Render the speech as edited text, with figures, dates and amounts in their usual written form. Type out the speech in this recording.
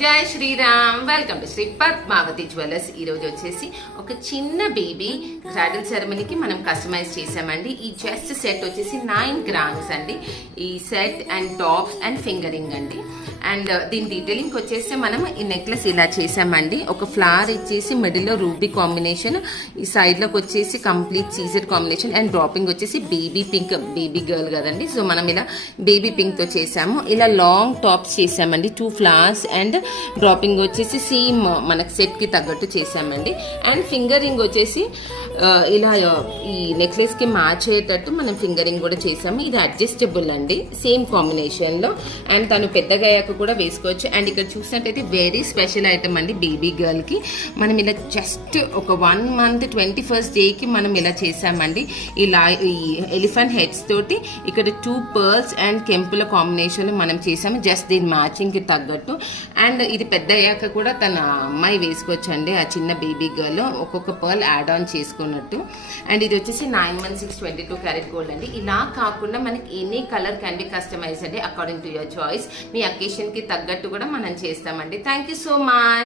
జై Shriram. Welcome to Shri Padmavathi jewellers. ఈ రోజు వచ్చేసి ఒక చిన్న బేబీ క్రాడిల్ సెరమనీకి మనం కస్టమైజ్ చేసామండి. ఈ జస్ట్ సెట్ వచ్చేసి 9 grams అండి. ఈ set and tops and fingering అండి. అండ్ దీని డీటెయిలింగ్ వచ్చేసి మనం ఈ నెక్లెస్ ఇలా చేసామండి. ఒక ఫ్లవర్ ఇచ్చేసి మిడిల్ లో రూబీ కాంబినేషన్, ఈ సైడ్ లోకి వచ్చేసి complete CZ combination and dropping వచ్చేసి బేబీ పింక్, బేబీ గర్ల్ కదండి. సో మనం ఇలా బేబీ పింక్ తో చేసాము. ఇలా లాంగ్ టాప్స్ చేసామండి. 2 flowers అండ్ డ్రాపింగ్ వచ్చేసి సేమ్ మనకి సెట్ కి తగ్గట్టు చేసామండి. అండ్ ఫింగరింగ్ వచ్చేసి ఇలా ఈ నెక్లెస్ కి మ్యాచ్ అయ్యేటట్టు మనం ఫింగరింగ్ కూడా చేసాము. ఇది అడ్జస్టబుల్ అండి, సేమ్ కాంబినేషన్ లో. అండ్ తను పెద్దగా అయ్యాక కూడా వేసుకోవచ్చు. అండ్ ఇక్కడ చూసినట్టయితే వెరీ స్పెషల్ ఐటమ్ అండి బేబీ గర్ల్ కి. మనం ఇలా జస్ట్ ఒక 1 month 21st day కి మనం ఇలా చేసామండి. ఇలా ఈ ఎలిఫెంట్ హెడ్స్ తోటి ఇక్కడ 2 pearls అండ్ కెంపుల కాంబినేషన్ లో మనం చేసాము, జస్ట్ దీని మ్యాచింగ్ కి తగ్గట్టు. అండ్ ఇది పెద్ద అయ్యాక కూడా తన అమ్మాయి వేసుకోవచ్చు అండి, ఆ చిన్న బేబీ గర్ల్ ఒక్కొక్క పర్ల్ యాడ్ ఆన్ చేసుకున్నట్టు. అండ్ ఇది వచ్చేసి 9 months 22 karat గోల్డ్ అండి. ఇలా కాకుండా మనకి any colour can be customize అండి అకార్డింగ్ టు యువర్ చాయిస్. మీ అకేషన్ కి తగ్గట్టు కూడా మనం చేస్తామండి. Thank you so much.